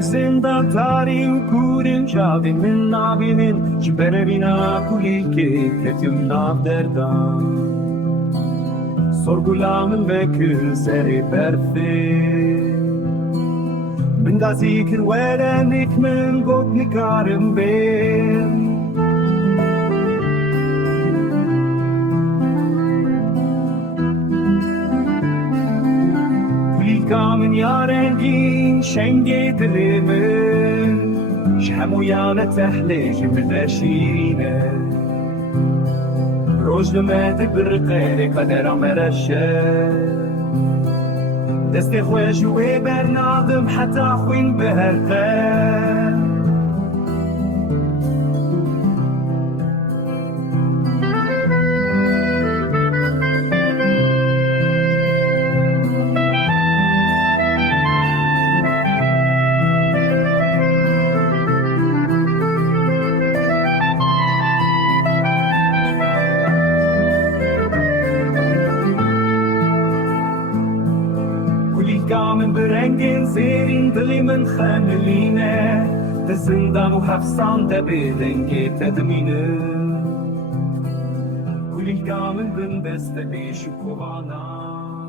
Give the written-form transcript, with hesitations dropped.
Zindan tarih kurin çavin min nabinin Ciberevina kuliki ketim nav derdan Sorgulamın ve külseri berfi Min da zikir veren ikmin god nikarım ben Kulikamin yarengin şenge dilimin Şhem uyanı tehleci min şirine Rojnumeti bir gayri kadera merşe دستي خويا جوي برناظم حتى خوين بهرقان من برنگین زیرین دلی من خملینه تزندان و حفظان دبیدنگی تدمینه کلی کامل بن دست بیش و کوانا